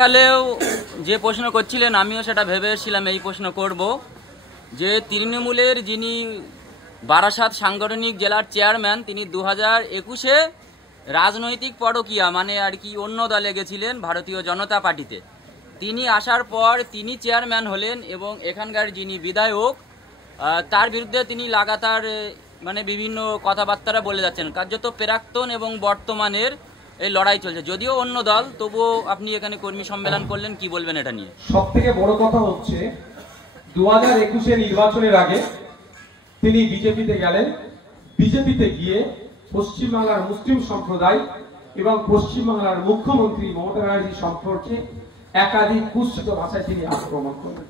কালেও যে প্রশ্ন করছিলেন আমিও সেটা ভেবে এসেছিলাম এই প্রশ্ন করব যে তৃণমূলের যিনি বারাসাত সাংগঠনিক জেলার চেয়ারম্যান তিনি 2021-এ রাজনৈতিক পরকীয়া মানে আর কি অন্য দলে গেছিলেন ভারতীয় জনতা পার্টিতে। তিনি আসার পর তিনি চেয়ারম্যান হলেন এবং এখানকার যিনি বিধায়ক তার বিরুদ্ধে তিনি লাগাতার মানে বিভিন্ন কথাবার্তা বলে যাচ্ছেন। কার্যত প্রাক্তন এবং বর্তমানের এই লড়াই চলছে, যদিও অন্য দল, তবুও আপনি এখানে কর্মী সম্মেলন করলেন, কি বলবেন এটা নিয়ে? সব থেকে বড় কথা হচ্ছে 2021-এর নির্বাচনের আগে তিনি বিজেপিতে গেলেন। বিজেপিতে গিয়ে পশ্চিমবাংলার মুসলিম সম্প্রদায় এবং পশ্চিমবাংলার মুখ্যমন্ত্রী মমতা ব্যানার্জি সম্পর্কে একাধিক কুৎসিত ভাষায় তিনি আক্রমণ করলেন।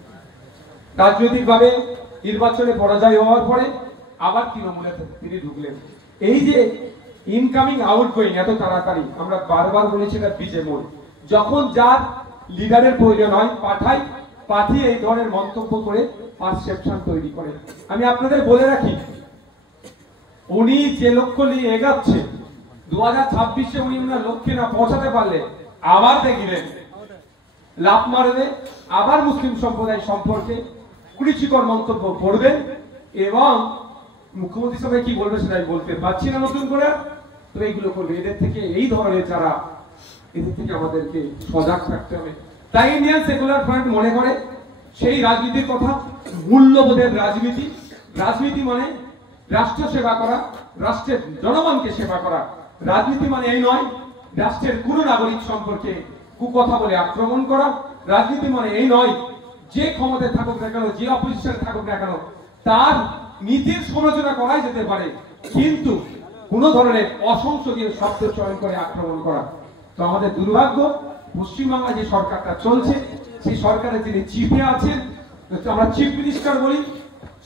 রাজনৈতিকভাবে নির্বাচনে পরাজয় হওয়ার পরে আবার তৃণমূলে তিনি ঢুকলেন। এই যে ইনকামিং আউটগোয়িং এত তাড়াতাড়ি, আমরা বারবার বলেছি এটা বিজে মোড়। যখন যার লিডারের প্রয়োজন হয় পাঠিয়ে এই ধরনের মন্তব্য করে পারসেপশন তৈরি করে। আমি আপনাদের বলে রাখি, উনি যে লক্ষ্য নিয়ে এগাচ্ছে 2026-এ উনি ওনার লক্ষ্যে না পৌঁছাতে পারলে আবার দেখবেন লাফ মারবে, আবার মুসলিম সম্প্রদায় সম্পর্কে কুরুচিকর মন্তব্য করবেন এবং মুখ্যমন্ত্রী সবাই কি বলবে সেটা বলতে পারছি না নতুন করে, তো এইগুলো করবে। এদের থেকে এই ধরনের যারা, এদের থেকে আমাদেরকে সজাগ থাকতে হবে। তাই ইন্ডিয়ান সেকুলার ফ্রন্ট মনে করে সেই রাজনীতির কথা মূল্যবোধের রাজনীতি। রাজনীতি মানে রাষ্ট্র সেবা করা, রাষ্ট্রের জনগণকে সেবা করা। রাজনীতি মানে এই নয় রাষ্ট্রের কোন নাগরিক সম্পর্কে কুকথা বলে আক্রমণ করা। রাজনীতি মানে এই নয় যে ক্ষমতায় থাকুক না কেন, যে অপোজিশনে থাকুক না কেন, তার নীতির সমালোচনা করাই যেতে পারে, কিন্তু কোন ধরনের অসংসদীয় শব্দ চয়ন করে আক্রমণ করা। তো আমাদের দুর্ভাগ্য, পশ্চিমবাংলা যে সরকারটা চলছে সেই সরকারের যিনি চিফে আছেন, আমরা চিফ মিনিস্টার বলি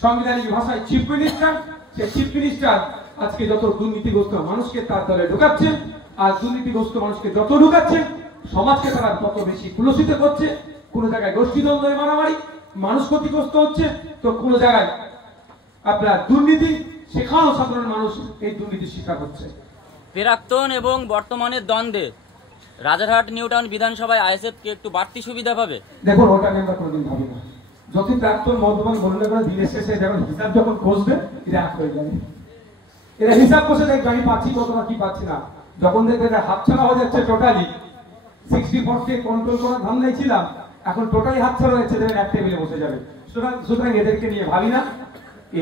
সাংবিধানিক ভাষায়, চিফ মিনিস্টার, সেই চিফ মিনিস্টার আজকে যত দুর্নীতিগ্রস্ত মানুষকে তার দলে ঢুকাচ্ছে, আর দুর্নীতিগ্রস্ত মানুষকে যত ঢুকাচ্ছে সমাজকে তারা তত বেশি কুলসিত করছে। কোন জায়গায় গোষ্ঠীদ্বন্দ্ব মারামারি, মানুষ ক্ষতিগ্রস্ত হচ্ছে, তো কোন জায়গায় আপনার দুর্নীতি, সেখানেও সাধারণ মানুষ এই দুর্নীতির শিকার হচ্ছে। প্রাক্তন এবং বর্তমানের দ্বন্দ্বে রাজারহাট নিউটাউন বিধানসভায় আইএসএফ কে একটু বাড়তি সুবিধা পাবে? দেখুন, ওটা আমরা কোনোদিন ভাবি না। যত প্রাক্তন বর্তমান বললে করে দিনের শেষে যখন হিসাব যখন কষবে এরা এক হয়ে যাবে। এরা হিসাব কষে দেখবে আমি পাচ্ছি কত না কি পাচ্ছি না। যখন দেখবে এরা হাতছাড়া হয়ে যাচ্ছে, টোটালি 60-40 কন্ট্রোল করার ধান্দায় ছিলাম, এখন টোটালি হাতছাড়া হয়েছে, দেখবেন এক টেবিলে বসে যাবে। সুতরাং এদেরকে নিয়ে ভাবি না,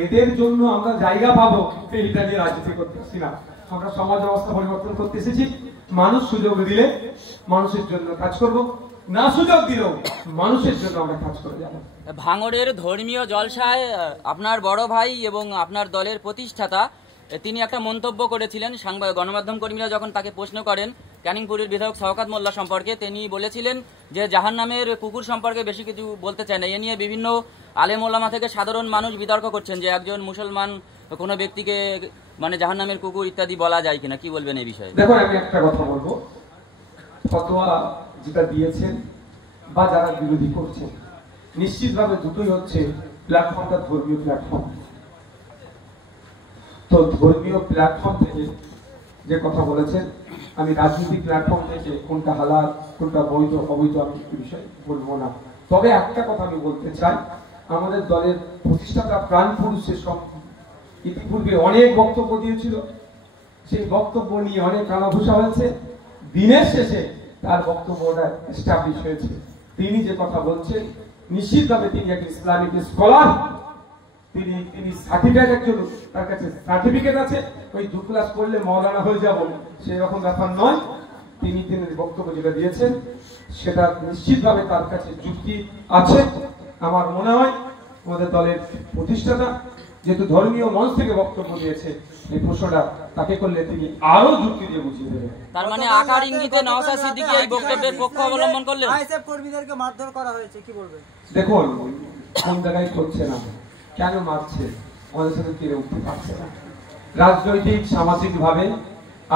এদের জন্য আমরা জায়গা পাবো এইটা নিয়ে রাজনীতি করতেছি না। আমরা সমাজ ব্যবস্থা পরিবর্তন করতে এসেছি। মানুষ সুযোগ দিলে মানুষের জন্য কাজ করব, না সুযোগ দিলেও মানুষের জন্য আমরা কাজ করে যাব। ভাঙড়ের ধর্মীয় জলসায় আপনার বড় ভাই এবং আপনার দলের প্রতিষ্ঠাতা তিনি একটা মন্তব্য করেছিলেন। গণমাধ্যম কর্মীরা যখন তাকে প্রশ্ন করেন ক্যানিংপুরের বিধায়ক শওকত মোল্লা সম্পর্কে, তিনি বলেছিলেন যে জাহান্নামের কুকুর সম্পর্কে বেশি কিছু বলতে চায় না। এ নিয়ে বিভিন্ন আলেম ওলামা থেকে সাধারণ মানুষ বিতর্ক করছেন যে একজন মুসলমান কোনো ব্যক্তিকে মানে জাহান্নামের কুকুর ইত্যাদি বলা যায় কিনা, কি বলবেন এই বিষয়ে? দেখো, আমি একটা কথা বলবো, ফতোয়া যেটা দিয়েছেন বা যারা বিরোধী করছেন, নিশ্চিতভাবে দুটোই হচ্ছে প্ল্যাটফর্মটা ধর্মীয় প্ল্যাটফর্ম। তো ধর্মীয় প্ল্যাটফর্ম থেকে যে কথা বলেছেন, আমি রাজনৈতিক প্ল্যাটফর্ম থেকে কোনটা হালাল কোনটা বৈধ অবৈধ আমি এই বিষয়ে বলবো না। তবে একটা কথা আমি বলতে চাই, আমাদের দলের প্রতিষ্ঠাতা প্রাণ পুরুষের সব ইতিপূর্বে অনেক বক্তব্য দিয়েছিল, সেই বক্তব্য নিয়ে অনেক কানাঘুষা হয়েছে। দিনের শেষে তার বক্তব্যটা এস্টাবলিশ হয়েছে। তিনি যে কথা বলছেন নিশ্চিতভাবে তিনি একজন ইসলামিক স্কলার। তিনি সার্টিফিকেট, একজন তার কাছে সার্টিফিকেট আছে, ওই 2 ক্লাস পড়লে মওলানা হয়ে যাব সেরকম ব্যাপার নয়। তিনি বক্তব্য যেটা দিয়েছেন সেটা নিশ্চিতভাবে তার কাছে যুক্তি আছে। আমার মনে হয় আমাদের দলের প্রতিষ্ঠাতা যেহেতু ধর্মীয় মঞ্চ থেকে বক্তব্য দিয়েছে, এই প্রশ্নটা তাকে করলে তিনি আরো যুক্তি দিয়ে বুঝিয়ে দেবেন। তার মানে আকার ইঙ্গিতে নওশাদ সিদ্দিকী এই বক্তব্যের পক্ষ অবলম্বন করলেন। আইএসএফ কর্মীদেরকে মারধর করা হয়েছে, কি বলবেন? দেখুন, কোন জায়গায় করছে না, কেন মারছে, আমাদের সাথে কেড়ে উঠতে পারছে না। রাজনৈতিক সামাজিক ভাবে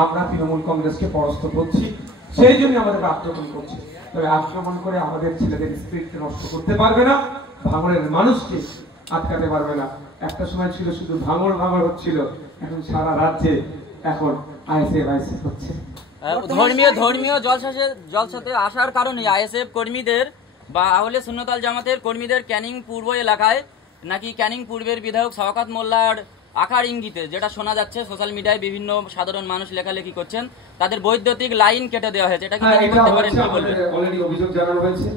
আমরা তৃণমূল কংগ্রেসকে পরাস্ত করছি, সেই জন্য আমাদের আক্রমণ করছে। তবে আক্রমণ করে আমাদের ছেলেদের স্পিরিটকে নষ্ট করতে পারবে না, ভাঙড়ের মানুষকে আটকাতে পারবে না। একটা সময় ছিল শুধু ভাঙড় হচ্ছিল, এখন সারা রাজ্যে এখন আইএসএফ হচ্ছে। ধর্মীয় জলসাতে আসার কারণে আইএসএফ কর্মীদের বা আহলে সুন্নাত আল জামাতের কর্মীদের ক্যানিং পূর্ব এলাকায় নাকি ক্যানিং পূর্বের বিধায়ক শওকত মোল্লার আকার ইঙ্গিতে যেটা শোনা যাচ্ছে সোশ্যাল মিডিয়ায় বিভিন্ন সাধারণ মানুষ লেখালেখি করছেন, তাদের বৈদ্যুতিক লাইন কেটে দেওয়া হয়েছে। এটা কি করতে পারেন, কি বলবেন? অলরেডি অভিযোগ জানানো হয়েছে,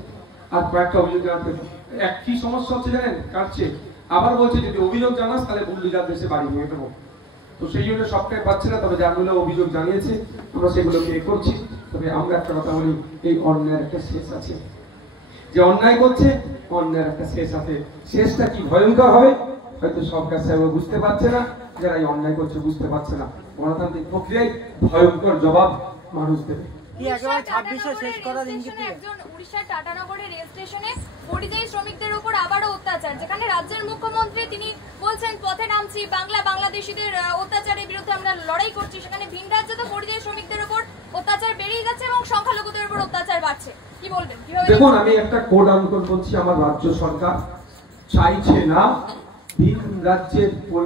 আর কয়েকটা অভিযোগ জানাতে একই সমস্যা হচ্ছে জানেন কাটছে, আবার বলছে যদি অভিযোগ জানাস তাহলে বুল্ডিজার দেশে বাড়ি নিয়ে দেবো। তো সেই জন্য সবটাই পাচ্ছে না, তবে যাগুলো অভিযোগ জানিয়েছে আমরা সেগুলো পে করছি। তবে আমরা একটা কথা বলি, এই অন্যায়ের একটা শেষ আছে। যে অন্যায় করছে অন্যায়ের একটা শেষ আছে, শেষটা কি ভয়ঙ্কর হবে হয়তো সরকার সাহেব বুঝতে পারছে না, যারা এই অন্যায় করছে বুঝতে পারছে না। গণতান্ত্রিক প্রক্রিয়ায় ভয়ঙ্কর জবাব মানুষ দেবে। উড়িষ্যার টাটানগরের রেল স্টেশনে পরিযায়ী শ্রমিকদের উপর আবারও অত্যাচার, যেখানে রাজ্যের মুখ্যমন্ত্রী তিনি বলছেন পথে নামছি, বাংলাদেশিদের অত্যাচারের বিরুদ্ধে আমরা লড়াই করছি, সেখানে ভিন রাজ্যে তো পরিযায়ী শ্রমিকদের উপর অত্যাচার বেড়েই যাচ্ছে এবং সংখ্যালঘুদের উপর অত্যাচার বাড়ছে, কি বলবেন? দেখুন, আমি একটা কোড আন্দোলন বলছি, আমার রাজ্য সরকার চাইছে না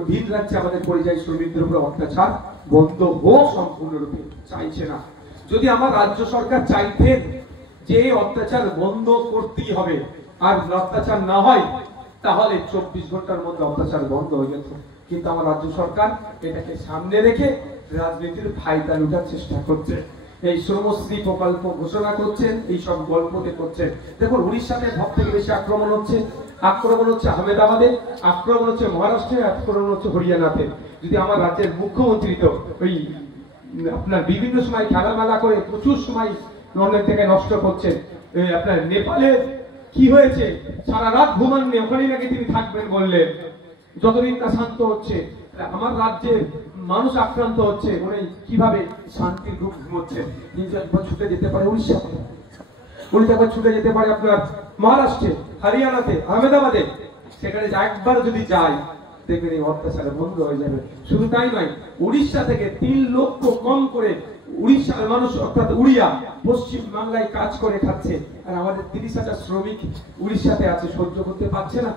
ভিন রাজ্যে আমাদের পরিযায়ী শ্রমিকদের উপর অত্যাচার বন্ধ হোক, সম্পূর্ণরূপে চাইছে না। যদি আমার রাজ্য সরকার চাইতেন যে অত্যাচার বন্ধ করতেই হবে আর অত্যাচার না হয় তাহলে 24 ঘন্টার মধ্যে অত্যাচার বন্ধ হয়ে যেত, কিন্তু আমার রাজ্য সরকার এটাকে সামনে রেখে রাজনীতির ফায়দা লুটার চেষ্টা করছে। এই শ্রমশ্রী প্রকল্প ঘোষণা করছেন, এই সব গল্পতে করছেন। দেখুন, উড়িষ্যাতে সব থেকে বেশি আক্রমণ হচ্ছে আহমেদাবাদে, আক্রমণ হচ্ছে মহারাষ্ট্রে, আক্রমণ হচ্ছে হরিয়ানাতে। যদি আমার রাজ্যের মুখ্যমন্ত্রী তো ওই আপনার বিভিন্ন সময় খেলামেলা করে প্রচুর সময় অনেক থেকে নষ্ট করছেন। আপনার নেপালে কি হয়েছে, সারা রাত ঘুমাননি, ওখানেই নাকি তিনি থাকবেন বললেন, যতদিন না শান্ত হচ্ছে। আমার রাজ্যের মানুষ আক্রান্ত হচ্ছে, মানে কিভাবে শান্তির ঘুম ঘুমোচ্ছেন। কিন্তু একবার ছুটে যেতে পারে উড়িষ্যাতে, একবার ছুটে যেতে পারে আপনার মহারাষ্ট্রে, হরিয়ানাতে, আহমেদাবাদে, সেখানে একবার যদি যায় দেখবেন এই অত্যাচার বন্ধ হয়ে যাবে। শুধু তাই নয়, উড়িষ্যা থেকে 3 লক্ষ কম করে উড়িষ্যার মানুষ অর্থাৎ উড়িয়া পশ্চিম বাংলায় কাজ করে খাচ্ছে, আর আমাদের 30,000 শ্রমিক উড়িষ্যাতে আছে, সহ্য করতে পারছে না।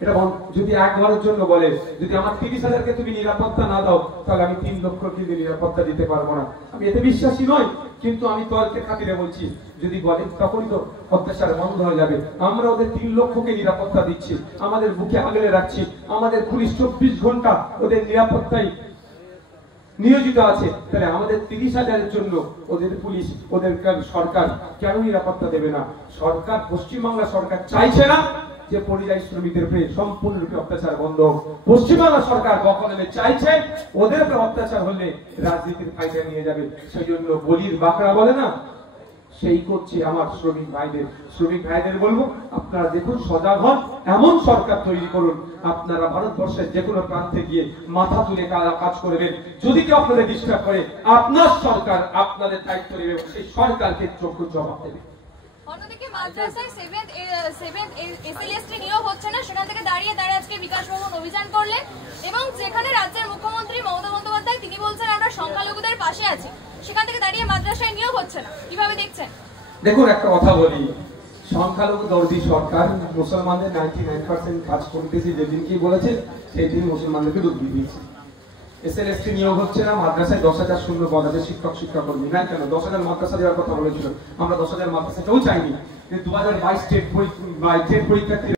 এটা যদি একবারের জন্য বলে যদি আমার 30,000কে তুমি নিরাপত্তা না দাও তাহলে আমি 3 লক্ষ কিন্তু নিরাপত্তা দিতে পারবো না, আমি এতে বিশ্বাসী নয়, কিন্তু আমি তর্কের খাতিরে বলছি যদি বলে তখনই তো অত্যাচার বন্ধ হয়ে যাবে। আমরা ওদের 3 লক্ষকে নিরাপত্তা দিচ্ছি, আমাদের বুকে আগলে রাখছি, আমাদের পুলিশ 24 ঘন্টা ওদের নিরাপত্তায় নিয়োজিত আছে, তাহলে আমাদের 30,000-এর জন্য ওদের পুলিশ, ওদের সরকার কেন নিরাপত্তা দেবে না? সরকার, পশ্চিমবাংলা সরকার চাইছে না যে পরিযায়ী শ্রমিকদের উপরে সম্পূর্ণরূপে অত্যাচার বন্ধ। পশ্চিমবাংলা সরকার বকলমে চাইছে ওদের উপরে অত্যাচার হলে রাজনীতির ফায়দা নিয়ে যাবে। সেই জন্য বলির বাকরা বলে না, সেই করছে আমার শ্রমিক ভাইদের বলবো, আপনারা দেখুন, সজাগ হন, এমন সরকার তৈরি করুন আপনারা ভারতবর্ষের যে কোনো প্রান্তে গিয়ে মাথা তুলে কাজ করবেন। যদি কেউ আপনাদের ডিস্টার্ব করে আপনার সরকার আপনাদের দায়িত্ব নেবে, সেই সরকারকে যোগ্য জবাব দেবে। অন্যদিকে মাদ্রাসায় 7th এসএলএসটি নিয়োগ হচ্ছে না, সেখান থেকে দাঁড়িয়ে আজকে বিকাশ ভবন অভিযান করলেন, এবং যেখানে রাজ্যের মুখ্যমন্ত্রী মমতা বন্দ্যোপাধ্যায় তিনি বলছেন আমরা সংখ্যালঘুদের পাশে আছি, সেখান থেকে দাঁড়িয়ে মাদ্রাসায় নিয়োগ হচ্ছে না, কিভাবে দেখছেন? দেখুন, একটা কথা বলি, সংখ্যালঘু দর্দি সরকার মুসলমানদের 99% কাজ করতেছে, যেদিন কি বলেছে সেই দিন মুসলমানদেরকে ডুবিয়ে দিয়েছে। এসএলএসটি নিয়োগ হচ্ছে না, মাদ্রাসায় 10,000 শূন্য পদ আছে, শিক্ষকর্মী নাই কেন? 10,000 মাদ্রাসা দেওয়ার কথা বলেছিল, আমরা 10,000 মাদ্রাসা কেউ চাইনি। 2022 টেট পরীক্ষার্থী